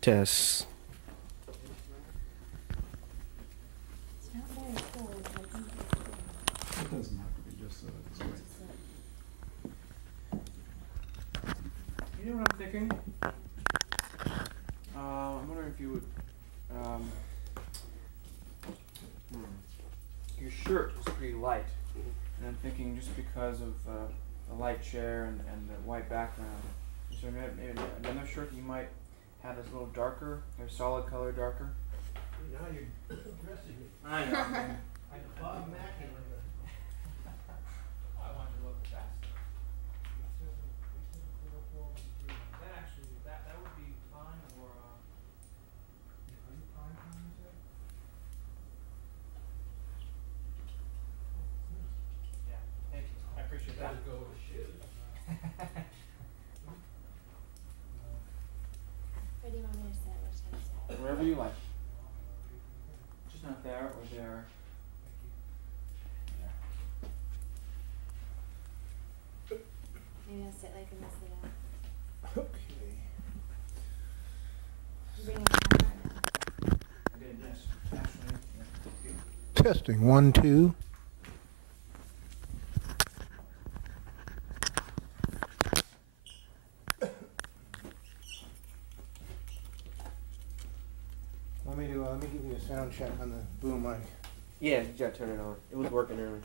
Test. It's not very cold, but I think It doesn't have to be just this way. You know what I'm thinking? I'm wondering if you would, your shirt is pretty light, and I'm thinking just because of the light chair and the white background, is there maybe another shirt you might have that's a little darker, or solid color darker? Now you're dressing me. I know. Like a Bob Mackie. I want to look fast. That would be fine, or Are you fine, sir? yeah, thank you. I appreciate that. Gotta go with shoes. Where do you want me to sit? Which side to sit? Wherever you like. Just not there or there. Maybe I'll sit like in this little. Okay. You bring a camera now. I did, yes. Actually, yeah. Testing 1, 2. Let me give you a sound check on the boom mic. Yeah, you gotta turn it on. It was working earlier.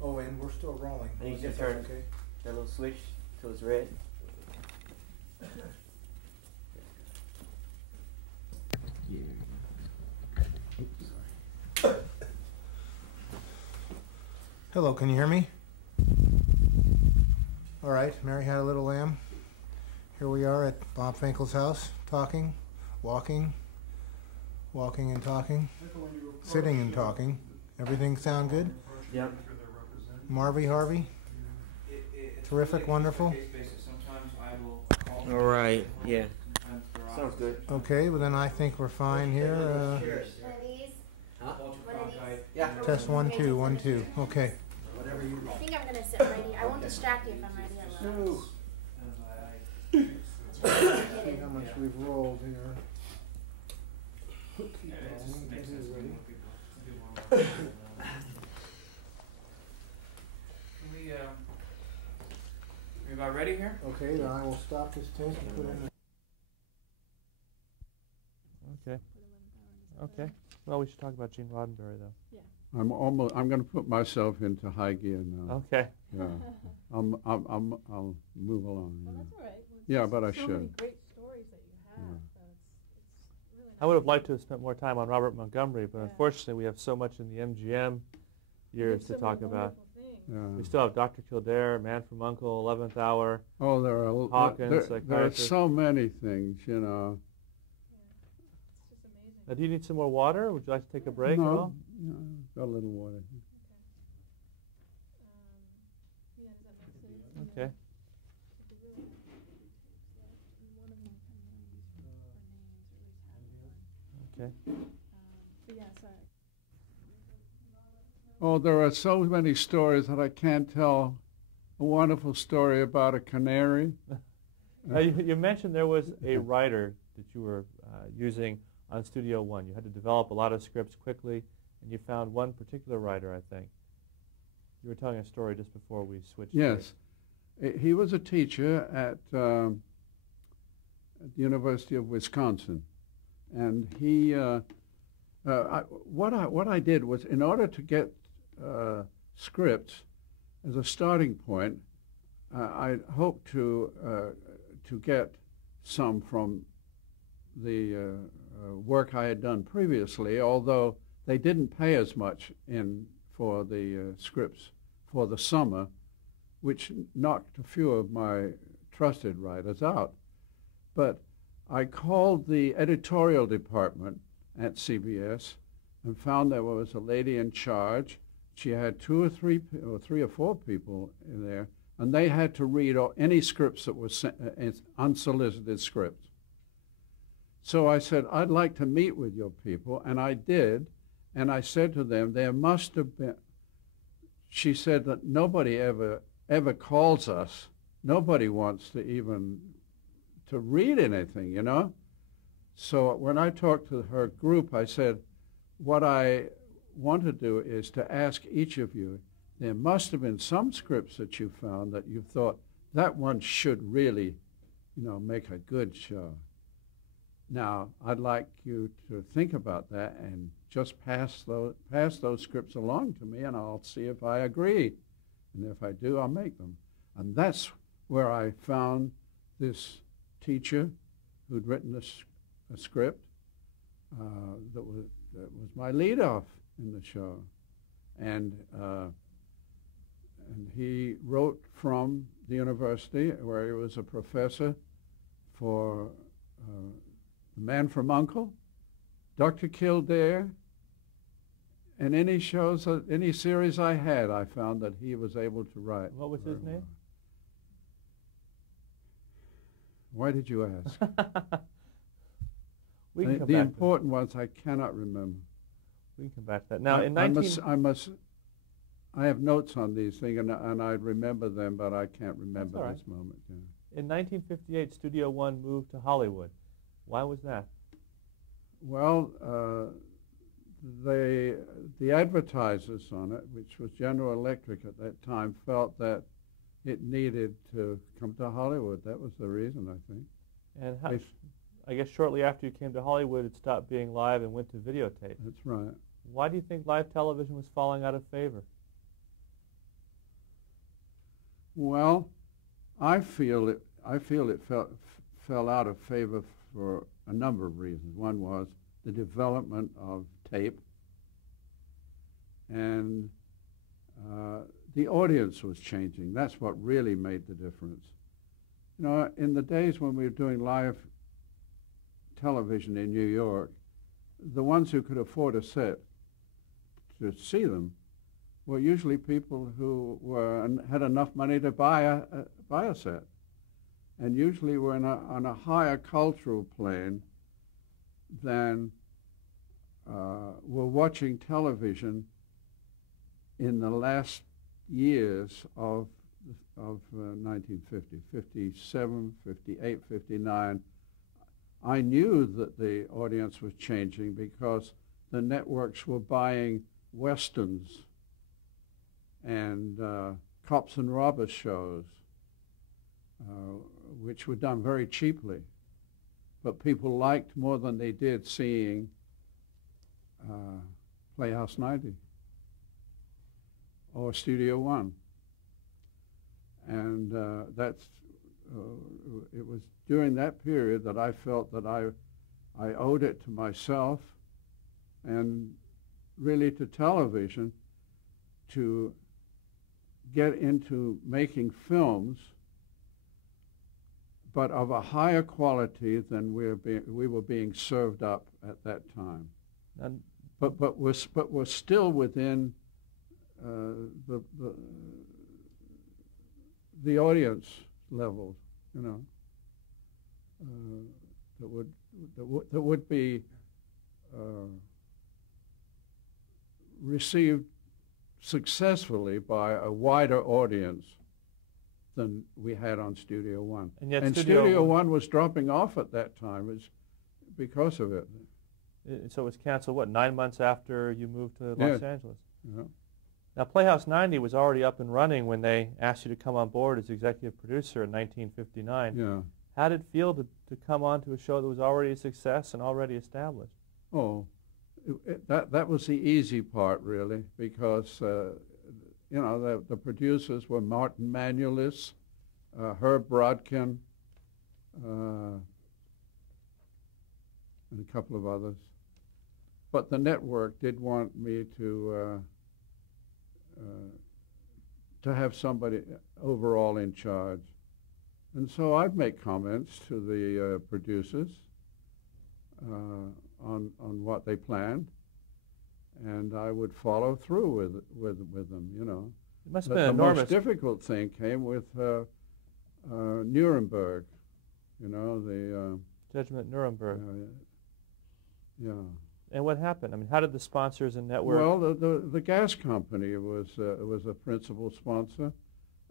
Oh, and we're still rolling. I need you to Is that turn okay? that little switch till it's red. Hello, can you hear me? All right, Mary Had a Little Lamb. Here we are at Bob Finkel's house, talking, walking and talking, sitting and talking. Everything sound good? Yep. Marvy, Harvey? Terrific, wonderful. Sometimes I will call. All right. Yeah. Sometimes they're off. Sounds good. Okay, well then I think we're fine here. One of these? Yeah. Test 1, 2, 1, 2. Okay. I think I'm gonna sit right here. I won't distract you if I'm right here. No. See how much we've rolled here. Keep Yeah, it just rolling. makes This sense is when ready. more people Can we, are we about ready here? Okay, then I will stop this tape and put in the... Okay. Okay. Well, we should talk about Gene Roddenberry, though. I'm going to put myself into high gear now. Okay. Yeah. I'll move along. Well, that's all right. Yeah, but I so many should. great stories that you have. Yeah. It's really I would have liked to have spent more time on Robert Montgomery, but Yeah. unfortunately we have so much in the MGM years to talk about. Yeah. We still have Dr. Kildare, Man from U.N.C.L.E., 11th Hour. Oh, there are Hawkins, there are psychiatrist. so many things, you know. It's just amazing. Now, do you need some more water? Would you like to take a break at No, all? no, got a little water. Yeah, does that make sense? Okay. Okay. But yeah, sorry. Oh, there are so many stories that I can't tell. A wonderful story about a canary. You mentioned there was a writer that you were using on Studio One. You had to develop a lot of scripts quickly, and you found one particular writer, I think. You were telling a story just before we switched. Yes. He was a teacher at the University of Wisconsin. And he, what I did was, in order to get scripts as a starting point, I hoped to get some from the work I had done previously, although they didn't pay as much for the scripts for the summer, which knocked a few of my trusted writers out. But I called the editorial department at CBS and found there was a lady in charge. She had three or four people in there, and they had to read any scripts that were sent, unsolicited scripts. So I said, I'd like to meet with your people, and I did, and I said to them, there must have been, she said that nobody ever calls us. Nobody wants to even to read anything, you know. So when I talked to her group, I said, what I want to do is to ask each of you, there must have been some scripts that you found that you thought, that one should really, you know, make a good show. Now, I'd like you to think about that and just pass those scripts along to me, and I'll see if I agree. And if I do, I'll make them. And that's where I found this teacher who'd written a script that was my lead-off in the show. And he wrote from the university where he was a professor for The Man from U.N.C.L.E, Dr. Kildare, and any shows, any series I had, I found that he was able to write. What was his name? Why did you ask? We can come The back important ones I cannot remember. we can come back to that. Now, in I have notes on these things, and I remember them, but I can't remember That's all this moment. Yeah. in 1958, Studio One moved to Hollywood. Why was that? Well, the advertisers on it, which was General Electric at that time, felt that it needed to come to Hollywood. That was the reason, I think. And how, I guess shortly after you came to Hollywood, it stopped being live and went to videotape. That's right. Why do you think live television was falling out of favor? Well, I feel it fell out of favor for a number of reasons. One was the development of tape, and the audience was changing. That's what really made the difference. You know, in the days when we were doing live television in New York, the ones who could afford a set to see them were usually people who had enough money to buy a set, and usually were on a higher cultural plane than were watching television in the last years of 1950, 57, 58, 59. I knew that the audience was changing because the networks were buying westerns and cops and robbers shows, which were done very cheaply. But people liked more than they did seeing Playhouse 90 or Studio One. And it was during that period that I felt that I owed it to myself and really to television to get into making films, but of a higher quality than we were being served up at that time. And But we're still within the audience levels, you know, that would be received successfully by a wider audience than we had on Studio One. And yet and Studio One was dropping off at that time because of it. So it was canceled, what, 9 months after you moved to Los Angeles? Yeah. Now, Playhouse 90 was already up and running when they asked you to come on board as executive producer in 1959. Yeah. How did it feel to come on to a show that was already a success and already established? Oh, that was the easy part, really, because, you know, the producers were Martin Manulis, Herb Brodkin, and a couple of others. But the network did want me to have somebody overall in charge. And so I'd make comments to the producers on what they planned, and I would follow through with them, you know. It must have been the enormous. most difficult thing came with Nuremberg, you know, the Judgment Nuremberg. yeah. And what happened? I mean, how did the sponsors and network... Well, the gas company was a principal sponsor,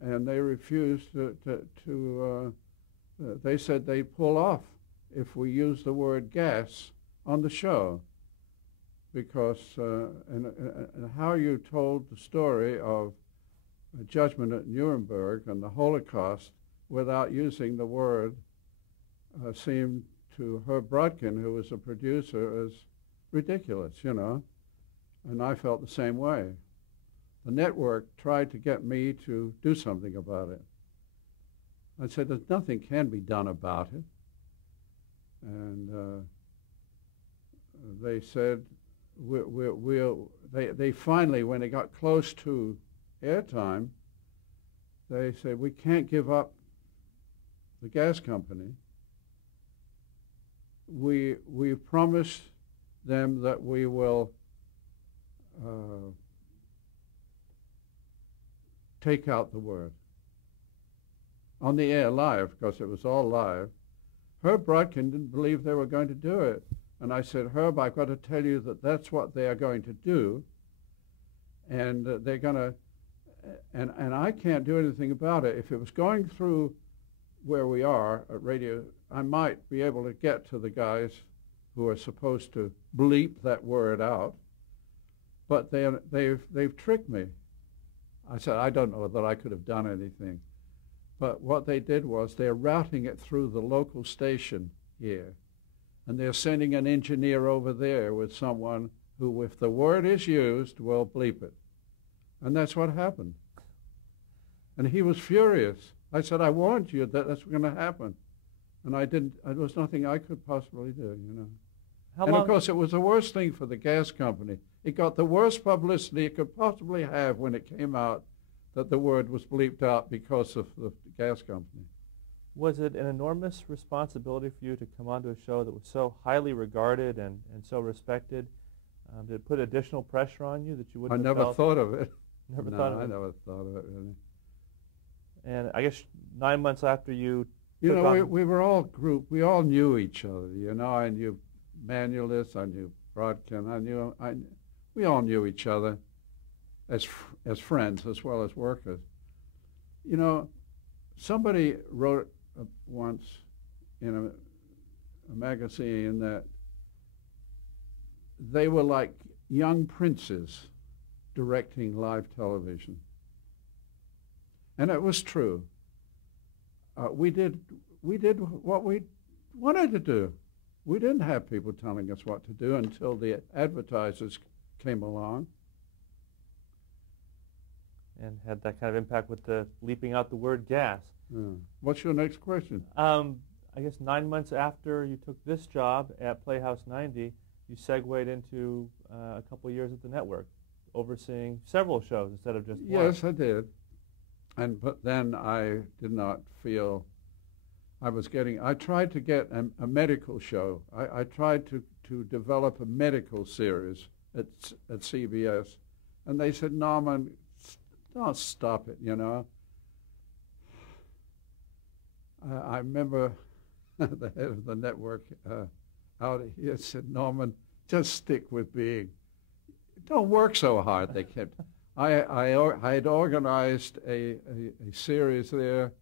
and they refused to they said they'd pull off if we used the word gas on the show, because and how you told the story of a judgment at Nuremberg and the Holocaust without using the word seemed to Herb Brodkin, who was a producer, as ridiculous, you know, and I felt the same way. The network tried to get me to do something about it. I said, there's nothing can be done about it. And they said, they finally, when it got close to airtime, they said, we can't give up the gas company. We promised them that we will take out the word on the air live, because it was all live. Herb Brodkin didn't believe they were going to do it. And I said, Herb, I've got to tell you that that's what they are going to do. And they're going to, and I can't do anything about it. If it was going through where we are at radio, I might be able to get to the guys who are supposed to bleep that word out. But they've tricked me. I said, I don't know that I could have done anything. But what they did was they're routing it through the local station here. And they're sending an engineer over there with someone who, if the word is used, will bleep it. And that's what happened. And he was furious. I said, I warned you that that's going to happen. And I didn't, there was nothing I could possibly do, you know. And of course, it was the worst thing for the gas company. It got the worst publicity it could possibly have when it came out that the word was bleeped out because of the gas company. Was it an enormous responsibility for you to come onto a show that was so highly regarded and so respected? Did it put additional pressure on you that you wouldn't have felt? Thought of it. Never thought of it? I never thought of it, really. And I guess 9 months after you You know, we were all grouped. We all knew each other, you know. I knew Manulis, I knew Brodkin, we all knew each other as friends as well as workers. You know, somebody wrote once in a magazine that they were like young princes directing live television. And it was true. We did what we wanted to do. We didn't have people telling us what to do until the advertisers came along. And had that kind of impact with the leaping out the word gas. Yeah. What's your next question? I guess 9 months after you took this job at Playhouse 90, you segued into a couple of years at the network, overseeing several shows instead of just one. Yes, I did. But then I did not feel I tried to get a medical show. I tried to develop a medical series at CBS. And they said, Norman, don't stop it, you know. I remember the head of the network out here said, Norman, just stick with being. Don't work so hard, they kept. I had organized a series there.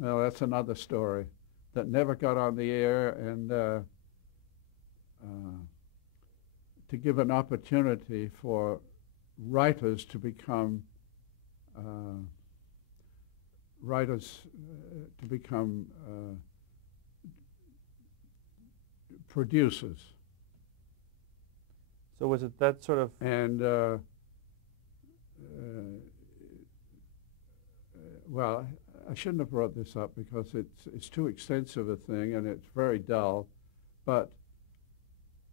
Well, that's another story that never got on the air, and to give an opportunity for writers to become producers. So was it that sort of... And well, I shouldn't have brought this up because it's too extensive a thing and it's very dull, but...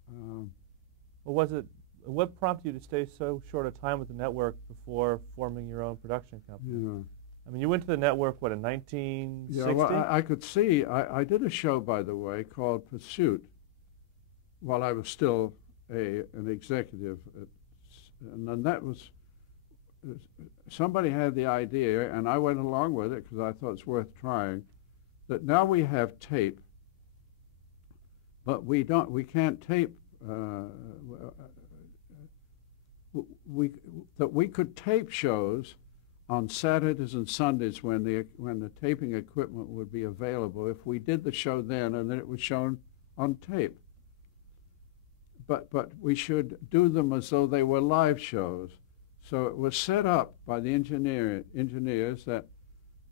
well, was it... What prompted you to stay so short a time with the network before forming your own production company? Yeah. I mean, you went to the network, what, in 1960? Yeah, well, I could see, I did a show, by the way, called Pursuit while I was still an executive. And then that was, somebody had the idea, and I went along with it because I thought it's worth trying, that now we have tape, but we can't tape, that we could tape shows on Saturdays and Sundays when the taping equipment would be available, if we did the show then and then it was shown on tape. But we should do them as though they were live shows. So it was set up by the engineers that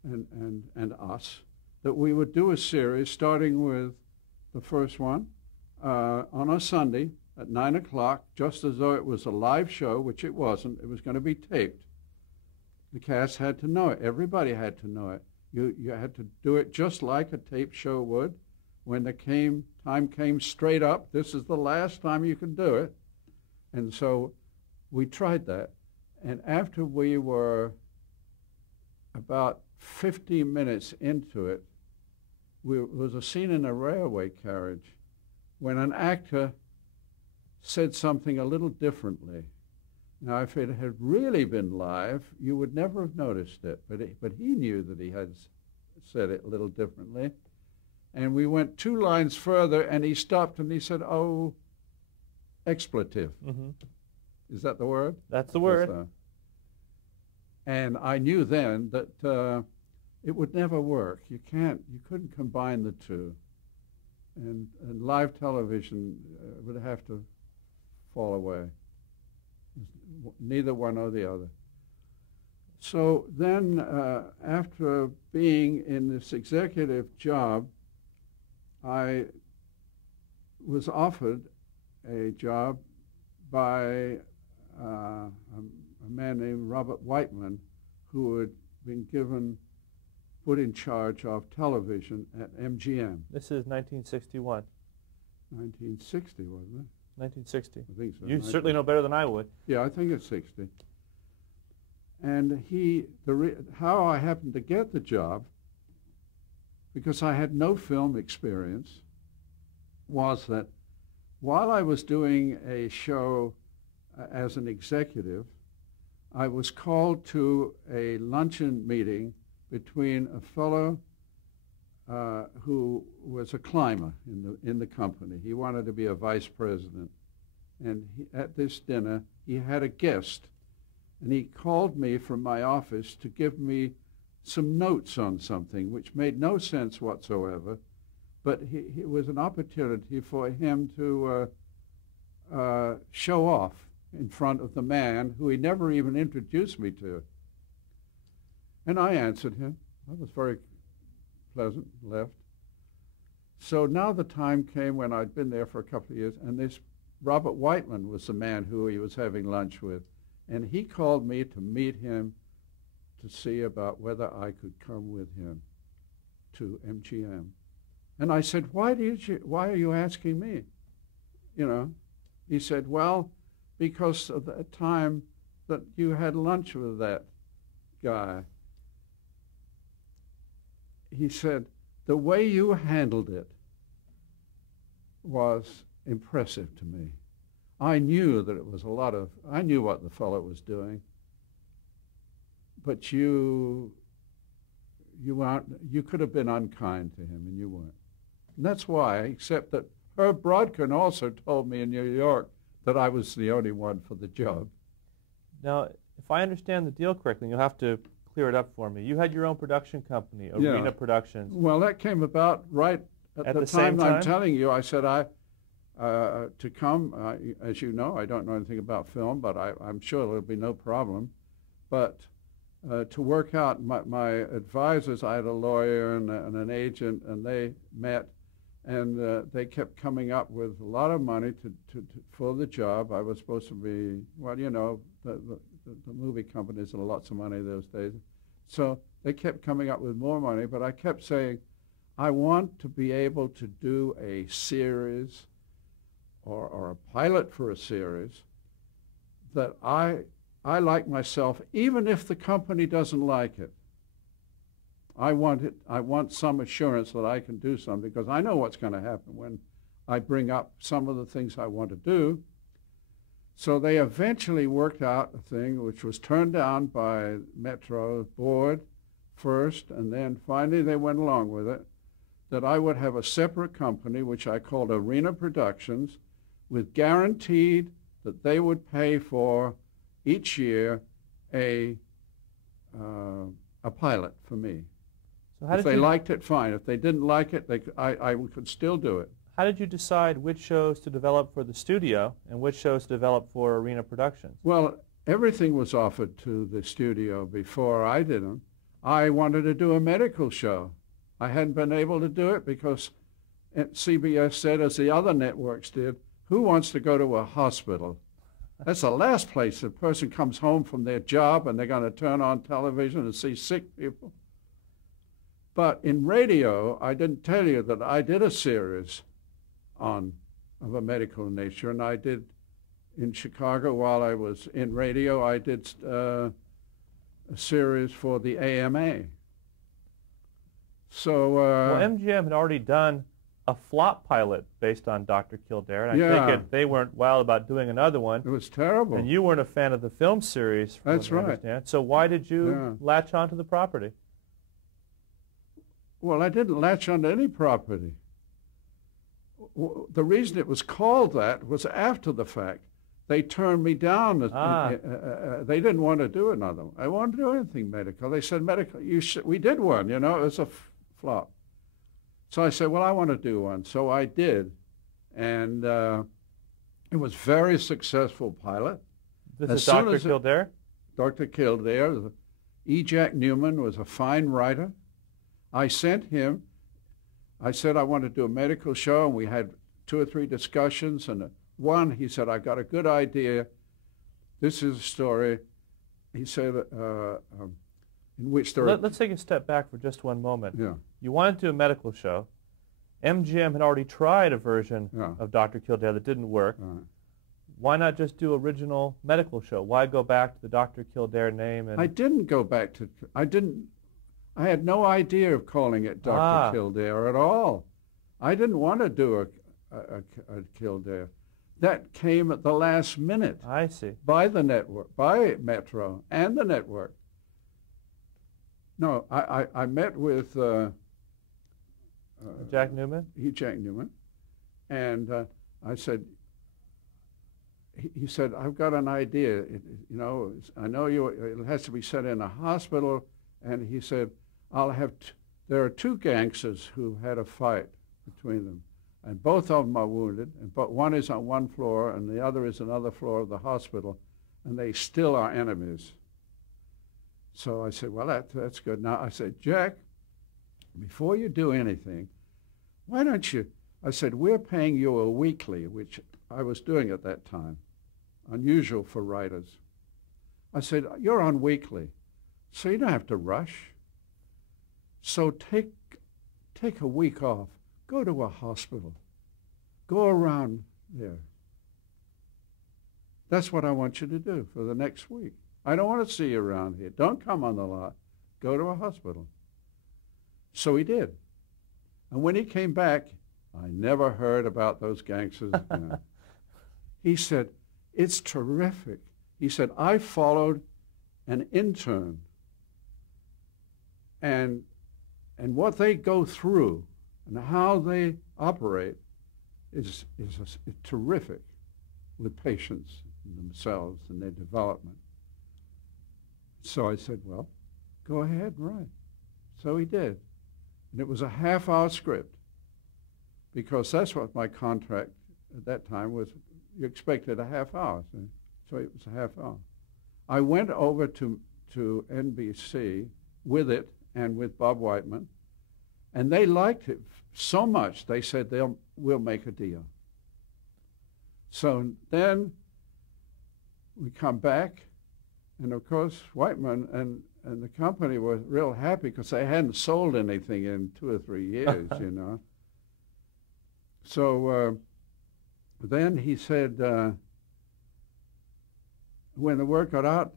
and us that we would do a series starting with the first one on a Sunday at 9 o'clock, just as though it was a live show, which it wasn't. It was going to be taped. The cast had to know it. Everybody had to know it. You had to do it just like a tape show would. When the time came straight up, this is the last time you can do it. And so we tried that. And after we were about 15 minutes into it, there was a scene in a railway carriage when an actor said something a little differently. Now, if it had really been live, you would never have noticed it, but he knew that he had said it a little differently. And we went 2 lines further, and he stopped and he said, "Oh, expletive." Mm-hmm. Is that the word? That's the word. And I knew then that it would never work. You couldn't combine the two. And live television would have to fall away. Neither one or the other. So then, after being in this executive job, I was offered a job by a man named Robert Whiteman, who had been put in charge of television at MGM. This is 1961. 1960, wasn't it? 1960. I think so. You certainly know better than I would. Yeah, I think it's 60. And how I happened to get the job, because I had no film experience, was that while I was doing a show as an executive, I was called to a luncheon meeting between a fellow who was a climber in the company. He wanted to be a vice president. And at this dinner, he had a guest. And he called me from my office to give me some notes on something, which made no sense whatsoever. But it was an opportunity for him to show off in front of the man who he never even introduced me to. And I answered him. That was very pleasant, left. So now the time came when I'd been there for a couple of years, and this Robert Whiteman was the man who he was having lunch with. And he called me to meet him to see about whether I could come with him to MGM. And I said, why are you asking me? You know, he said, well, because of the time that you had lunch with that guy. He said, the way you handled it was impressive to me. I knew that it was I knew what the fellow was doing, but you could have been unkind to him, and you weren't. And that's why, except that Herb Brodkin also told me in New York that I was the only one for the job. Now, if I understand the deal correctly, you'll have to clear it up for me. You had your own production company, Arena Productions. Well, that came about right at the time I'm telling you. I said to come, as you know, I don't know anything about film, but I'm sure there'll be no problem. But to work out my advisors, I had a lawyer and an agent, and they met, and they kept coming up with a lot of money for the job. I was supposed to be, well, you know, the movie companies had lots of money those days. So they kept coming up with more money, but I kept saying, I want to be able to do a series or a pilot for a series that I like myself, even if the company doesn't like it. I want some assurance that I can do something, because I know what's going to happen when I bring up some of the things I want to do. So they eventually worked out a thing which was turned down by Metro board first, and then finally they went along with it, that I would have a separate company, which I called Arena Productions, with guaranteed that they would pay for each year a a pilot for me. So how If did they you liked it, fine. If they didn't like it, I could still do it. how did you decide which shows to develop for the studio and which shows to develop for arena productions? Well, everything was offered to the studio before I did them. I wanted to do a medical show. I hadn't been able to do it because CBS said, as the other networks did, who wants to go to a hospital? That's the last place a person comes home from their job and they're going to turn on television and see sick people. But in radio, I didn't tell you that I did a series of a medical nature, and I did in Chicago while I was in radio. I did a series for the AMA. So Well, MGM had already done a flop pilot based on Dr. Kildare, and I Yeah. think they weren't wild about doing another one. it was terrible. And you weren't a fan of the film series, from That's what I right. understand. So why did you Yeah. latch onto the property? Well, I didn't latch onto any property. The reason it was called that was after the fact. They turned me down. They didn't want to do another one. I wanted to do anything medical. They said, medical, we did one, you know, it was a flop. So I said, well, I want to do one. So I did. And it was very successful pilot. This As is soon Dr. as Kildare? Dr. Kildare, E. Jack Newman was a fine writer. I sent him, I said I want to do a medical show, and we had 2 or 3 discussions, and one, he said, I've got a good idea. This is a story, he said, in which there Let's take a step back for just one moment. Yeah. You wanted to do a medical show. MGM had already tried a version Yeah. of Dr. Kildare that didn't work. Right. Why not just do original medical show? Why go back to the Dr. Kildare name? And I didn't go back to, I had no idea of calling it Dr. Kildare at all. I didn't want to do a Kildare. That came at the last minute. I see. By the network, by Metro and the network. No, I met with Jack Newman? Jack Newman, and I said, he said, I've got an idea. You know, I know it has to be set in a hospital, and he said, there are 2 gangsters who had a fight between them, and both of them are wounded, but one is on one floor and the other is another floor of the hospital, and they still are enemies. So I said, well, that's good. Now I said, Jack, before you do anything, why don't you, I said, we're paying you a weekly, which I was doing at that time, unusual for writers. I said, you're on weekly, so you don't have to rush. So take a week off. Go to a hospital. Go around there. That's what I want you to do for the next week. I don't want to see you around here. Don't come on the lot. Go to a hospital. So he did. And when he came back, I never heard about those gangsters again. He said, it's terrific. He said, I followed an intern, and what they go through and how they operate is terrific with patients themselves and their development. So I said, well, go ahead and write. So he did. And it was a half-hour script, because that's what my contract at that time was. You expected a half hour, so it was a half hour. I went over to NBC with it and with Bob Whiteman, and they liked it so much they said we'll make a deal. So then we come back, and of course Whiteman and the company were real happy because they hadn't sold anything in 2 or 3 years, you know. So then he said, when the word got out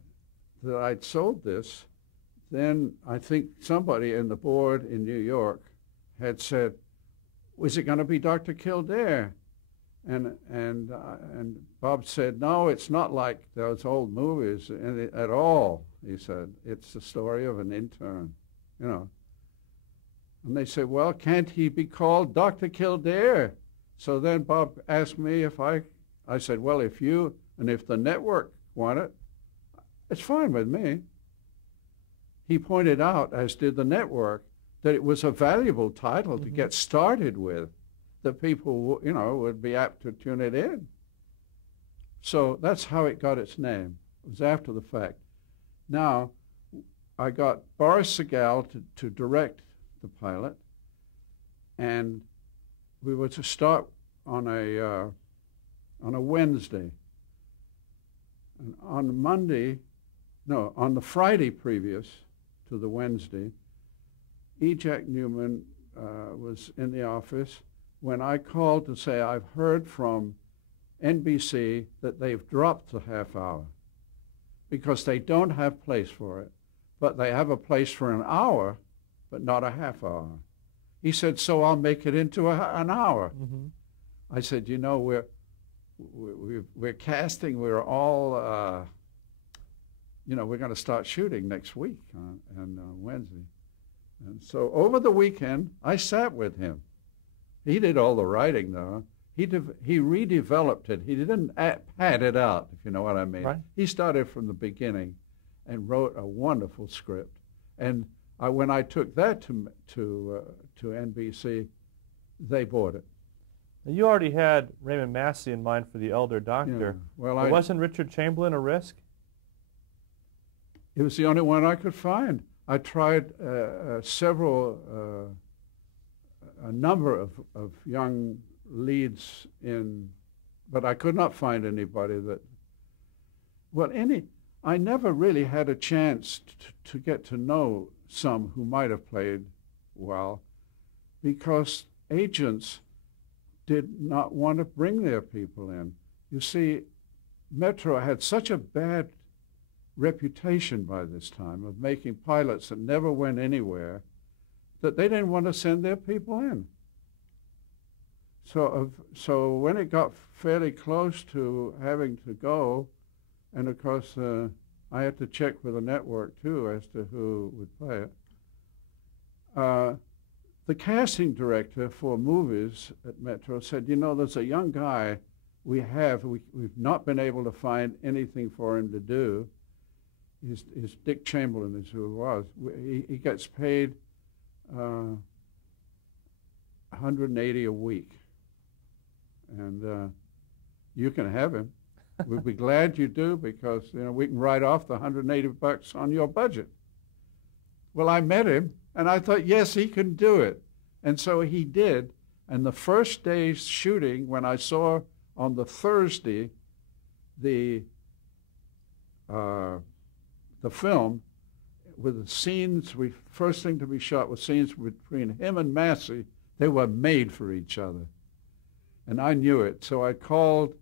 that I'd sold this, then I think somebody in the board in New York had said, was it going to be Dr. Kildare? And Bob said, no, it's not like those old movies at all, he said. It's the story of an intern, you know. And they said, well, can't he be called Dr. Kildare? So then Bob asked me if I said, well, if you and if the network want it, it's fine with me. he pointed out, as did the network, that it was a valuable title to get started with, that people, you know, would be apt to tune it in. So that's how it got its name. It was after the fact. Now, I got Boris Segal to direct the pilot, and we were to start on a Wednesday. And on the Friday previous to the Wednesday, E. Jack Newman was in the office when I called to say, I've heard from NBC that they've dropped the half hour because they don't have place for it, but they have a place for an hour, but not a half hour. He said, so I'll make it into an hour. I said, you know, we're casting, we're all, you know, we're going to start shooting next week on Wednesday. And so over the weekend, I sat with him. He did all the writing, though. He redeveloped it. He didn't pad it out, if you know what I mean. Right. He started from the beginning and wrote a wonderful script. And when I took that to NBC, they bought it. Now, you already had Raymond Massey in mind for the elder doctor. Yeah. Well, but wasn't Richard Chamberlain a risk? It was the only one I could find. I tried a number of young leads but I could not find anybody that, I never really had a chance to get to know some who might have played well, because agents did not want to bring their people in. You see, Metro had such a bad reputation by this time of making pilots that never went anywhere that they didn't want to send their people in. So when it got fairly close to having to go, and of course I had to check with the network too as to who would play it, the casting director for movies at Metro said, you know, there's a young guy we've not been able to find anything for him to do. His Dick Chamberlain is who it was. He gets paid $180 a week. And you can have him. We'd be glad you do, because you know we can write off the $180 on your budget. Well, I met him, and I thought, yes, he can do it. And so he did. And the first day's shooting, when I saw on the Thursday the film with the scenes, first thing to be shot was scenes between him and Massey. They were made for each other. And I knew it. So I called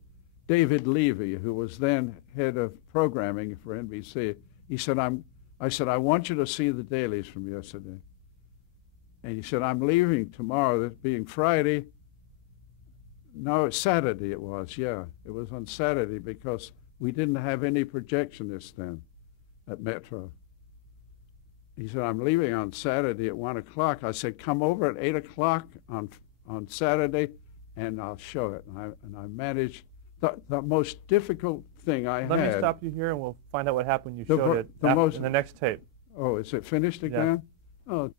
David Levy, who was then head of programming for NBC. He said, I said, I want you to see the dailies from yesterday. And he said, I'm leaving tomorrow, that being Friday. No, it's Saturday it was, yeah. It was on Saturday because we didn't have any projectionists then at Metro. He said, I'm leaving on Saturday at 1 o'clock. I said, come over at 8 o'clock on Saturday, and I'll show it. And I managed the most difficult thing I had. Let me stop you here, and we'll find out what happened when you showed it in the next tape. Oh, is it finished again? Yeah. Oh.